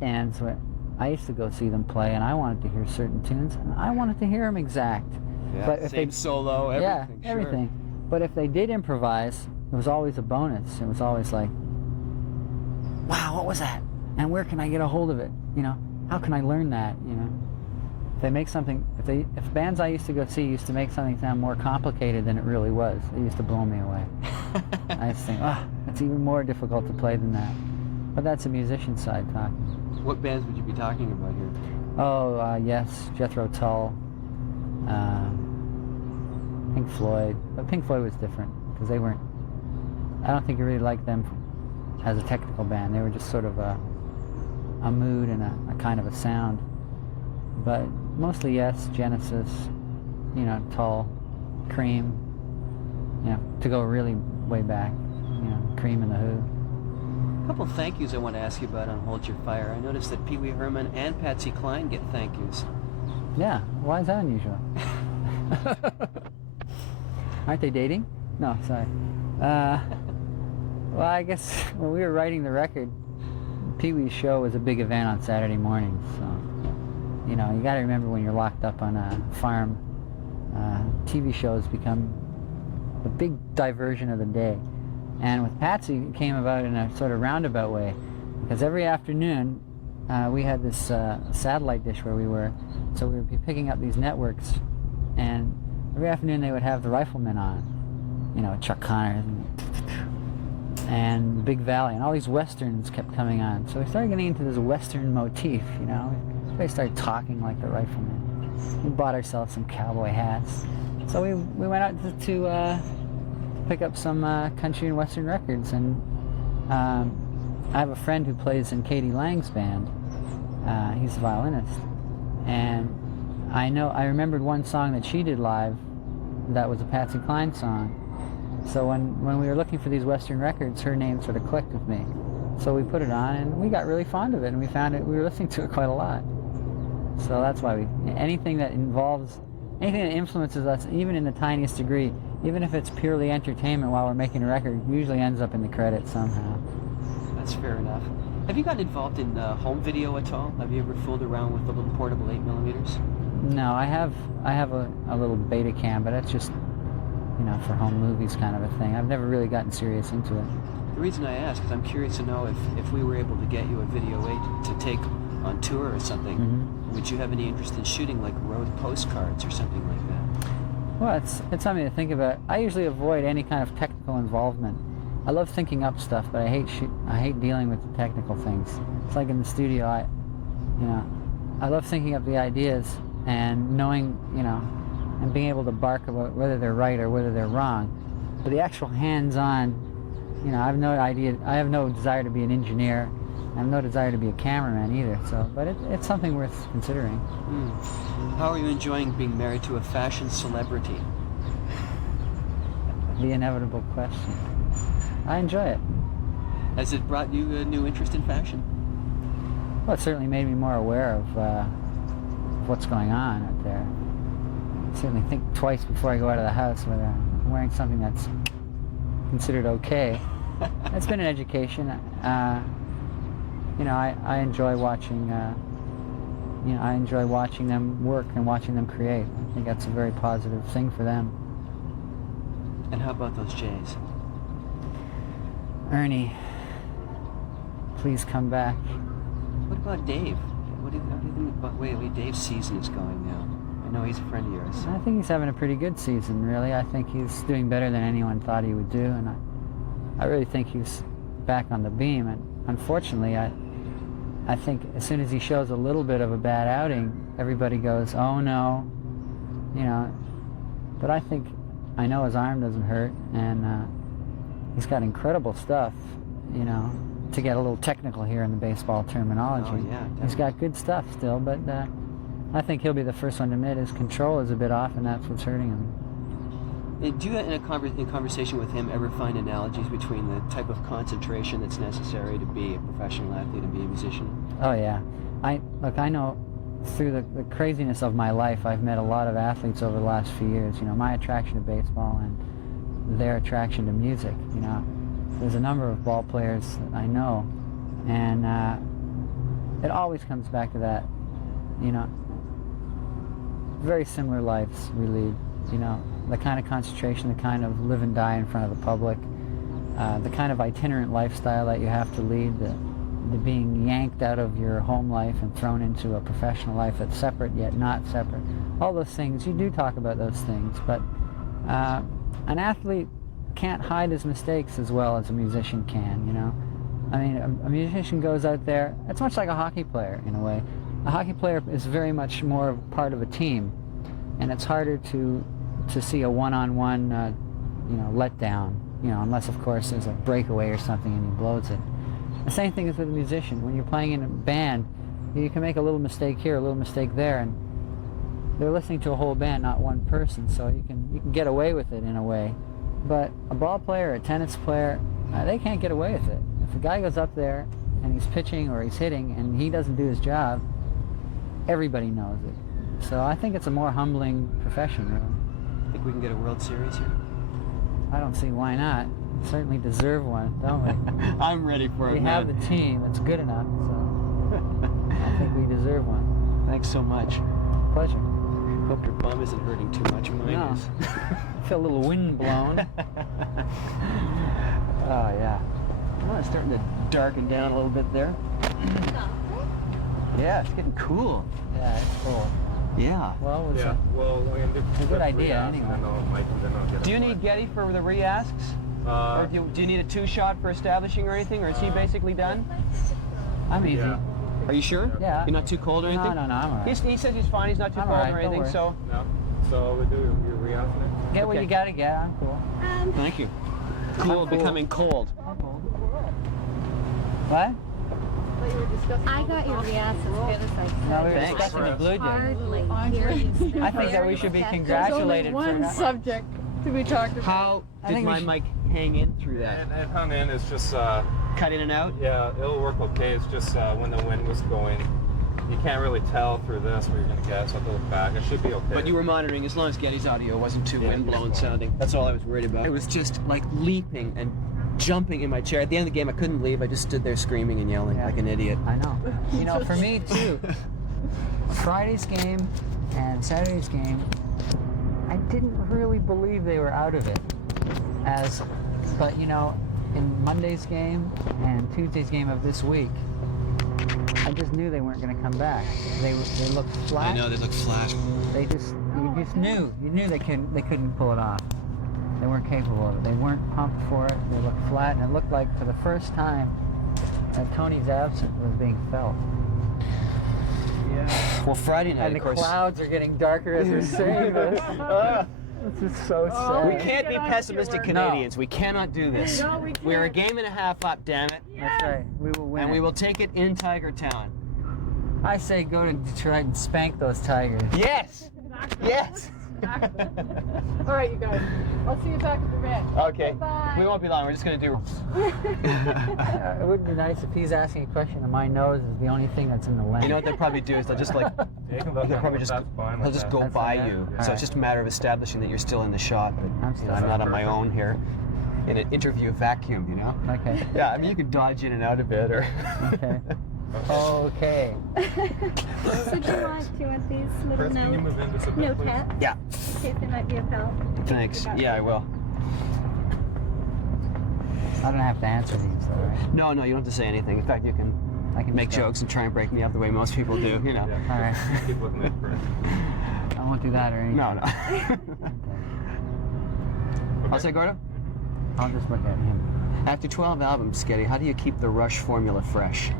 bands where I used to go see them play, and I wanted to hear certain tunes, and I wanted to hear them exact. Yeah, but if same solo, everything. Yeah, everything. But if they did improvise, it was always a bonus. It was always like, wow, what was that? And where can I get a hold of it? You know, how can I learn that? You know, if they make something, if bands I used to go see used to make something sound more complicated than it really was, it used to blow me away. I used to think, oh, it's even more difficult to play than that. But that's a musician side talking. What bands would you be talking about here? Oh, yes, Jethro Tull, Pink Floyd. But Pink Floyd was different because they weren't, I don't think you really liked them as a technical band. They were just sort of a mood and a kind of a sound. But mostly, yes, Genesis, you know, Tull, Cream, you know, to go really way back, you know, Cream and the Who. A couple of thank yous I want to ask you about on Hold Your Fire. I noticed that Pee Wee Herman and Patsy Cline get thank yous. Yeah, why is that unusual? Aren't they dating? No, sorry. Well, I guess when we were writing the record, Pee Wee's show was a big event on Saturday mornings. So, you know, you got to remember when you're locked up on a farm, TV shows become a big diversion of the day. And with Patsy, it came about in a sort of roundabout way, because every afternoon we had this satellite dish where we were, so we would be picking up these networks, and every afternoon they would have the Riflemen on, you know, Chuck Connor and Big Valley, and all these westerns kept coming on. So we started getting into this western motif, you know. We started talking like the Riflemen. We bought ourselves some cowboy hats. So we went out to pick up some country and western records, and I have a friend who plays in Katie Lang's band. He's a violinist, and I remembered one song that she did live that was a Patsy Cline song. So when we were looking for these western records, her name sort of clicked with me. So we put it on, and we got really fond of it, and we were listening to it quite a lot. So that's why anything that influences us, even in the tiniest degree, even if it's purely entertainment while we're making a record, usually ends up in the credits somehow. That's fair enough. Have you gotten involved in home video at all? Have you ever fooled around with the little portable 8mm? No, I have a little beta cam, but that's just, you know, for home movies kind of a thing. I've never really gotten serious into it. The reason I ask is I'm curious to know if we were able to get you a video aid to take on tour or something, would you have any interest in shooting like road postcards or something like that? Well, it's something to think about. I usually avoid any kind of technical involvement. I love thinking up stuff, but I hate dealing with the technical things. It's like in the studio, I love thinking up the ideas and knowing, you know, and being able to bark about whether they're right or whether they're wrong. But the actual hands-on, you know, I have no desire to be an engineer. I have no desire to be a cameraman either. So, but it's something worth considering. How are you enjoying being married to a fashion celebrity? The inevitable question. I enjoy it. Has it brought you a new interest in fashion? Well, it certainly made me more aware of what's going on out there. I certainly think twice before I go out of the house whether I'm wearing something that's considered okay. It's been an education. You know, I enjoy watching. You know, I enjoy watching them work and watching them create. I think that's a very positive thing for them. And how about those Jays? Ernie, please come back. What about Dave? What do you think about the way Dave's season is going now? I know he's a friend of yours. I think he's having a pretty good season, really. I think he's doing better than anyone thought he would do, and I really think he's back on the beam. And unfortunately, I think as soon as he shows a little bit of a bad outing, everybody goes, oh no, you know. But I know his arm doesn't hurt, and he's got incredible stuff, you know, to get a little technical here in the baseball terminology. Oh, yeah, definitely. He's got good stuff still, but I think he'll be the first one to admit his control is a bit off, and that's what's hurting him. And do you, in conversation with him, ever find analogies between the type of concentration that's necessary to be a professional athlete and be a musician? Oh, yeah. I know through the craziness of my life, I've met a lot of athletes over the last few years. You know, my attraction to baseball and their attraction to music, you know. There's a number of ball players that I know, and it always comes back to that, you know. Very similar lives we lead, you know. The kind of concentration, the kind of live and die in front of the public, the kind of itinerant lifestyle that you have to lead, the being yanked out of your home life and thrown into a professional life that's separate yet not separate. All those things, you do talk about those things, but an athlete can't hide his mistakes as well as a musician can, you know. I mean, a musician goes out there, it's much like a hockey player in a way. A hockey player is very much more part of a team, and it's harder to see a one-on-one, you know, letdown, you know, unless of course there's a breakaway or something and he blows it. The same thing is with a musician. When you're playing in a band, you can make a little mistake here, a little mistake there, and they're listening to a whole band, not one person, so you can get away with it in a way. But a ball player, a tennis player, they can't get away with it. If a guy goes up there and he's pitching or he's hitting and he doesn't do his job, everybody knows it. So I think it's a more humbling profession, really. Think we can get a World Series here? I don't see why not. We certainly deserve one, don't we? I'm ready for it, We man. have the team that's good enough, so I think we deserve one. Thanks so much. Pleasure. Hope your bum isn't hurting too much. Mine No. is. I feel a little wind blown. Oh, yeah. Well, it's starting to darken down a little bit there. Yeah, it's getting cool. Yeah, it's cool. Yeah. Well, it's Yeah, well, we can do a good idea, re-ask, anyway. and then I'll get Do you a need Geddy for the re-asks? Or do you need a two-shot for establishing or anything? Or is he basically done? I'm easy. Yeah. Are you sure? Yeah. You're not too cold or anything? No, I'm all right. He says he's fine. He's not too I'm cold all right, or don't anything. worry. So No. So we do your re-ask next? Get what Okay. you gotta get. I'm cool. thank you. Cool, becoming cold. What? I got your yes as good as I could. No, we were Thanks. discussing the Blue Jays. Hardly hear you. I think that we should be There's only congratulated for one not... subject to be talked about. How I did think we my should- mic hang in through that? And it hung in, it's just, Cut in and out? yeah, it'll work okay. It's just when the wind was going, you can't really tell through this where you're going to get, so I have to look back. It should be okay. But you were monitoring as long as Geddy's audio wasn't too Yeah, wind-blown just fine. sounding. That's all I was worried about. It was just like leaping and jumping in my chair. At the end of the game, I couldn't leave. I just stood there screaming and yelling Yeah. like an idiot. I know. You know, for me too, Friday's game and Saturday's game, I didn't really believe they were out of it. But you know, in Monday's game and Tuesday's game of this week, I just knew they weren't going to come back. They looked flat. I know, they look flat. You just knew. You knew they couldn't pull it off. They weren't capable of it. They weren't pumped for it. They looked flat, and it looked like for the first time that Tony's absence was being felt. Yeah. Well, Friday night, And the of course. clouds are getting darker as we're saying this. This is so sad. We can't be Get on with pessimistic your work. Canadians. We cannot do this. No, we We're a can't. game and a half up, damn it. That's right. We will win. And it. we will take it in Tiger Town. I say go to Detroit and spank those Tigers. Yes! Yes! All right, you guys. I'll see you talking to the man. Okay. Bye. We won't be long. We're just going to do... It would be nice if he's asking a question and my nose is the only thing that's in the lane. You know what they'll probably do is they'll just like... Yeah, you can look They'll at probably it, just, that's fine they'll with just that. go That's by okay. you. All So right. it's just a matter of establishing that you're still in the shot. But I'm still I'm in. not on my own here. In an interview vacuum, you know? Okay. Yeah, I mean, you could dodge in and out a bit or... Okay. Okay. So do you want these little Chris, can you move in just a bit, please? notettes Yeah, in case they might be of help? thanks. Yeah, I will. I don't have to answer these though, right? No, you don't have to say anything. In fact, you can I can make just go. jokes and try and break me up the way most people do, you know? Yeah, All right. just keep looking at Chris. I won't do that or anything. No. Okay. How's that, Gordo? I'll just look at him. After 12 albums, Geddy, how do you keep the Rush formula fresh?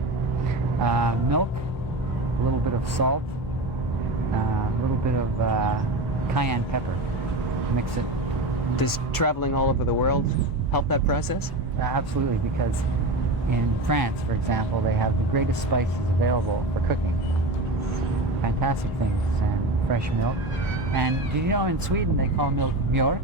Milk, a little bit of salt, a little bit of cayenne pepper. Mix it. Does traveling all over the world help that process? Absolutely, because in France, for example, they have the greatest spices available for cooking. Fantastic things, and fresh milk. And do you know in Sweden they call milk mjölk?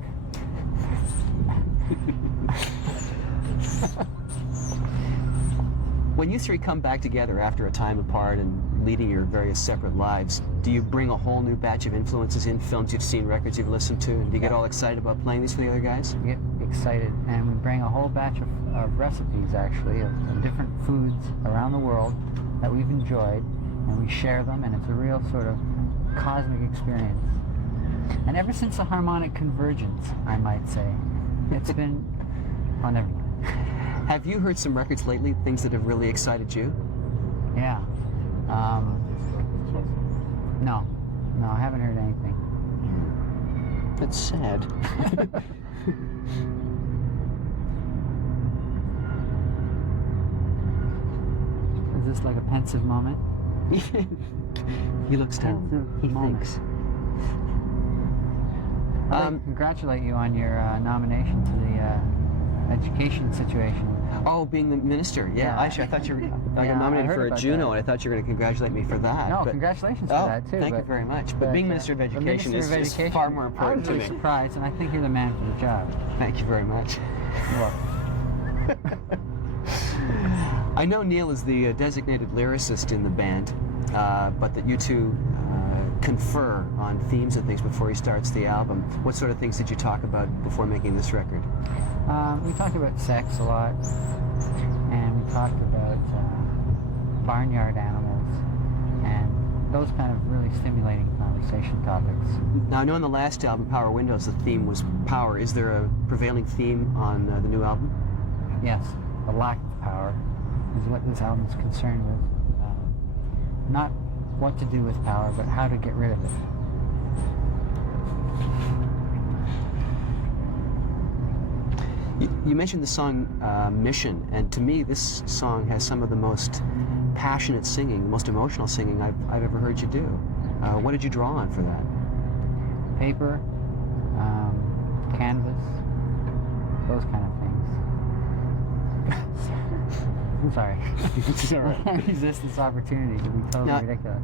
When you three come back together after a time apart and leading your various separate lives, do you bring a whole new batch of influences in, films you've seen, records you've listened to, and do you get all excited about playing these for the other guys? We get excited, and we bring a whole batch of recipes, actually, of different foods around the world, that we've enjoyed, and we share them, and it's a real sort of cosmic experience. And ever since the harmonic convergence, I might say, it's been... Oh, never mind. Have you heard some records lately, things that have really excited you? Yeah. No, I haven't heard anything. That's sad. Is this like a pensive moment? He looks down. Pensive He moment. thinks. I'd like to congratulate you on your nomination to the education situation. Oh, being the minister. Yeah, Yeah. actually, I thought you were I Yeah, got nominated I heard for a about Juno, that. and I thought you were going to congratulate me for that. No, but- congratulations Oh, for that too. thank you very much. But being Minister of the Education Minister of is Education, far more I important was to really me. surprised, and I think you're the man for the job. Thank you very much. You're welcome. I know Neil is the designated lyricist in the band, but that you two confer on themes and things before he starts the album. What sort of things did you talk about before making this record? We talked about sex a lot, and we talked about barnyard animals, and those kind of really stimulating conversation topics. Now, I know on the last album, Power Windows, the theme was power. Is there a prevailing theme on the new album? Yes, the lack of power is what this album is concerned with. Not what to do with power, but how to get rid of it. You mentioned the song Mission, and to me this song has some of the most passionate singing, the most emotional singing I've ever heard you do. What did you draw on for that? Paper, canvas, those kind of things. I'm sorry. I can't resist this opportunity to be totally Now, ridiculous.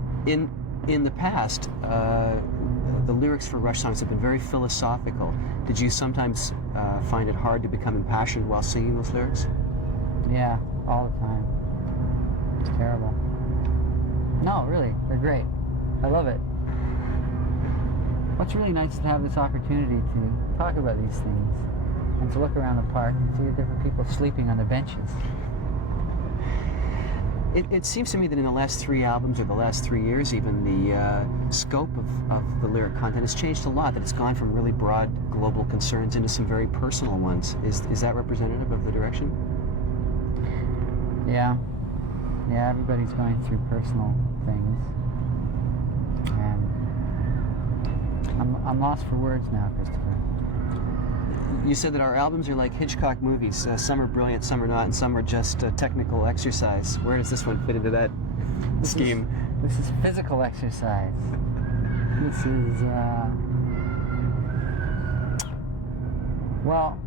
In the past, the lyrics for Rush songs have been very philosophical. Did you sometimes find it hard to become impassioned while singing those lyrics? Yeah, all the time. It's terrible. No, really, they're great. I love it. What's really nice is to have this opportunity to talk about these things and to look around the park and see the different people sleeping on the benches. It seems to me that in the last 3 albums, or the last 3 years even, the scope of the lyric content has changed a lot, that it's gone from really broad global concerns into some very personal ones. Is that representative of the direction? Yeah. Yeah, everybody's going through personal things. And I'm lost for words now, Christopher. You said that our albums are like Hitchcock movies. Some are brilliant, some are not, and some are just technical exercise. Where does this one fit into that scheme? This is physical exercise. This is, well,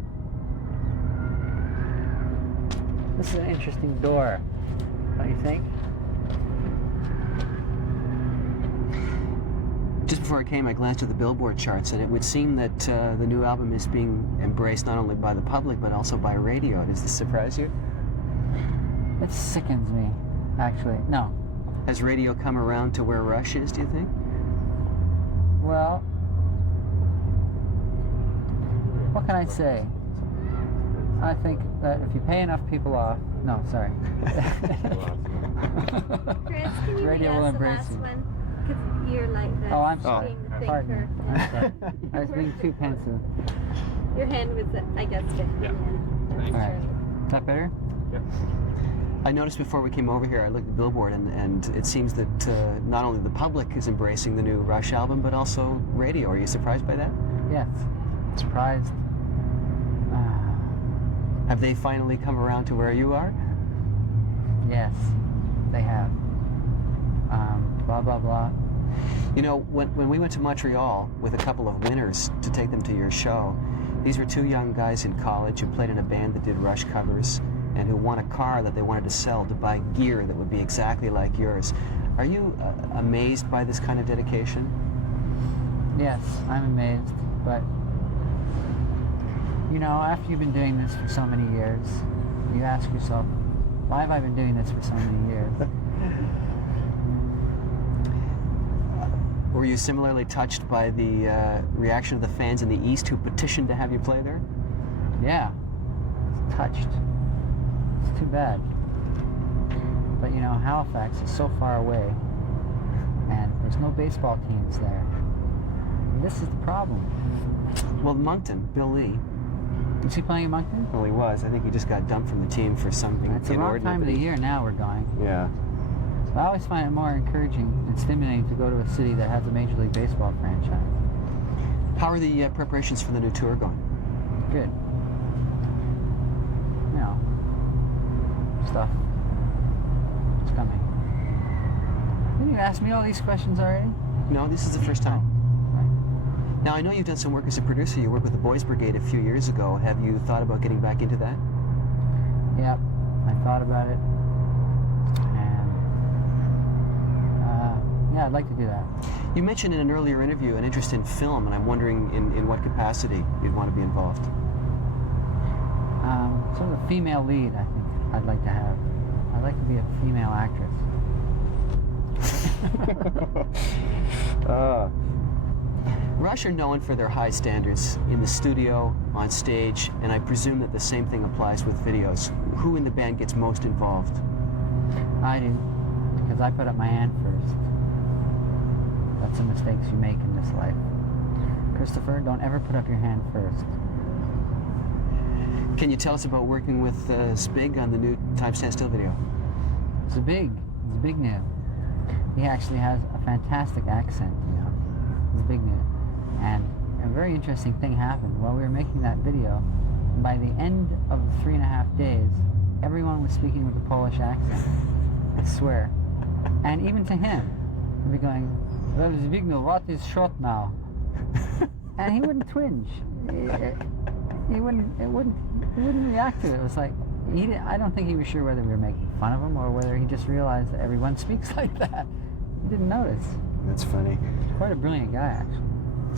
this is an interesting door, don't you think? Just before I came, I glanced at the Billboard charts, and it would seem that the new album is being embraced not only by the public, but also by radio. Does this surprise you? It sickens me, actually. No. Has radio come around to where Rush is, do you think? Well, what can I say? I think that if you pay enough people off... No, sorry. Chris, can you Radio read will us the embrace last you. one? Because you're like the Oh, I'm sorry. being the Pardon me. thinker. I'm sorry. I was being too pensive. Your hand was, I guess, different. Yeah. That's All right. right. Is that better? Yep. I noticed before we came over here, I looked at Billboard, and it seems that not only the public is embracing the new Rush album, but also radio. Are you surprised by that? Yes. Surprised. Have they finally come around to where you are? Yes, they have. Blah, blah, blah. You know, when we went to Montreal with a couple of winners to take them to your show, these were 2 young guys in college who played in a band that did Rush covers and who won a car that they wanted to sell to buy gear that would be exactly like yours. Are you amazed by this kind of dedication? Yes, I'm amazed, but you know, after you've been doing this for so many years, you ask yourself, why have I been doing this for so many years? Were you similarly touched by the reaction of the fans in the East who petitioned to have you play there? Yeah, it's touched. It's too bad. But you know, Halifax is so far away, and there's no baseball teams there. And this is the problem. Well, Moncton, Bill Lee. Is he playing in Moncton? Well, he was. I think he just got dumped from the team for something It's the wrong time of the year now we're going. Yeah. But I always find it more encouraging and stimulating to go to a city that has a Major League Baseball franchise. How are the preparations for the new tour going? Good. You know, stuff. It's coming. Didn't you ask me all these questions already? No, this is the first time. Right. Now, I know you've done some work as a producer. You worked with the Boys Brigade a few years ago. Have you thought about getting back into that? Yep, I thought about it. And, yeah, I'd like to do that. You mentioned in an earlier interview an interest in film, and I'm wondering in what capacity you'd want to be involved. Sort of a female lead, I think I'd like to have. I'd like to be a female actress. Rush are known for their high standards in the studio, on stage, and I presume that the same thing applies with videos. Who in the band gets most involved? I do, because I put up my hand first. That's the mistakes you make in this life. Christopher, don't ever put up your hand first. Can you tell us about working with Spig on the new Time Stand Still video? It's big new. He actually has a fantastic accent, you know. It's big new. And a very interesting thing happened. While we were making that video, by the end of the 3.5 days, everyone was speaking with a Polish accent. I swear. And even to him, he'd be going, "Well, Zbigniew, what is shot now?" And he wouldn't twinge. He wouldn't react to it. It was like, I don't think he was sure whether we were making fun of him or whether he just realized that everyone speaks like that. He didn't notice. That's funny. Quite a brilliant guy, actually.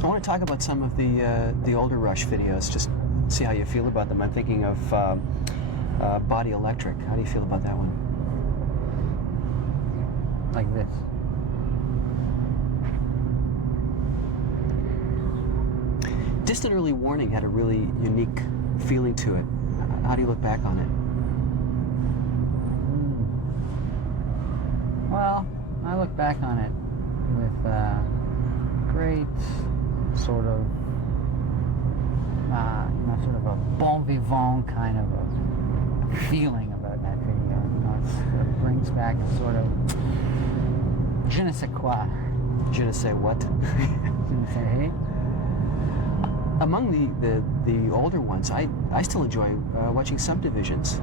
I want to talk about some of the older Rush videos, just see how you feel about them. I'm thinking of Body Electric. How do you feel about that one? Like this. Distant Early Warning had a really unique feeling to it. How do you look back on it? Well, I look back on it with great sort of, sort of a bon vivant kind of a feeling about that video. You know, it brings back a sort of je ne sais quoi. Je ne sais what? Je ne sais hey. Among the older ones, I still enjoy watching Subdivisions.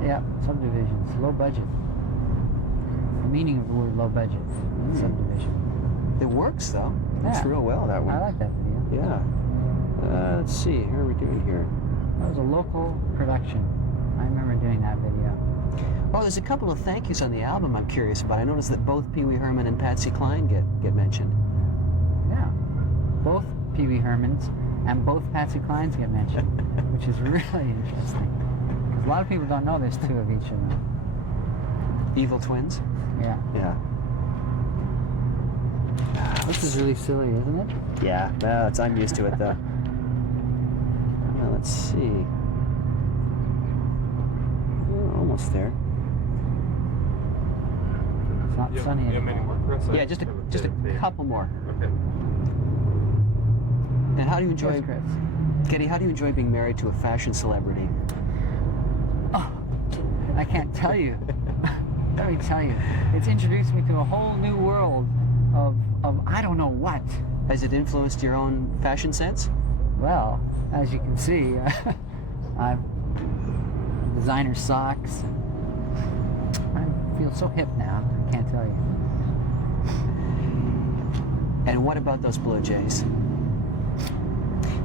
Yeah, Subdivisions, low budget. The meaning of the word low budget, subdivision. It works though. Yeah. It's real well, that one. I like that video. Yeah. Let's see, how are we doing here? That was a local production. I remember doing that video. Oh, there's a couple of thank yous on the album I'm curious about. I noticed that both Pee Wee Herman and Patsy Cline get mentioned. Yeah. Both Pee Wee Hermans and both Patsy Clines get mentioned, which is really interesting. Because a lot of people don't know there's two of each of them. Evil Twins? Yeah. Yeah. This is really silly, isn't it? Yeah, no, I'm used to it though. Let's see. Oh, almost there. It's not sunny You have many anymore. more, Chris? Yeah, just a couple more. Okay. And how do you enjoy, Cheers, Chris. Geddy, how do you enjoy being married to a fashion celebrity? Oh, I can't tell you. Let me tell you. It's introduced me to a whole new world of I don't know what. Has it influenced your own fashion sense? Well, as you can see, I've designer socks. I feel so hip now. I can't tell you. And what about those Blue Jays?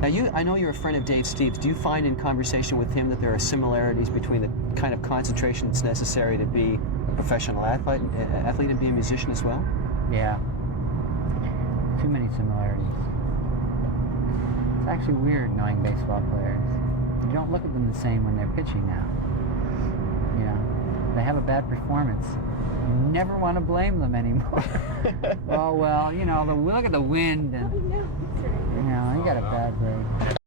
Now, I know you're a friend of Dave Steve's. Do you find in conversation with him that there are similarities between the kind of concentration that's necessary to be a professional athlete and be a musician as well? Yeah. Too many similarities. It's actually weird knowing baseball players. You don't look at them the same when they're pitching now. You know, they have a bad performance. You never want to blame them anymore. Oh, well, you know, look at the wind and, you know, he got a bad break.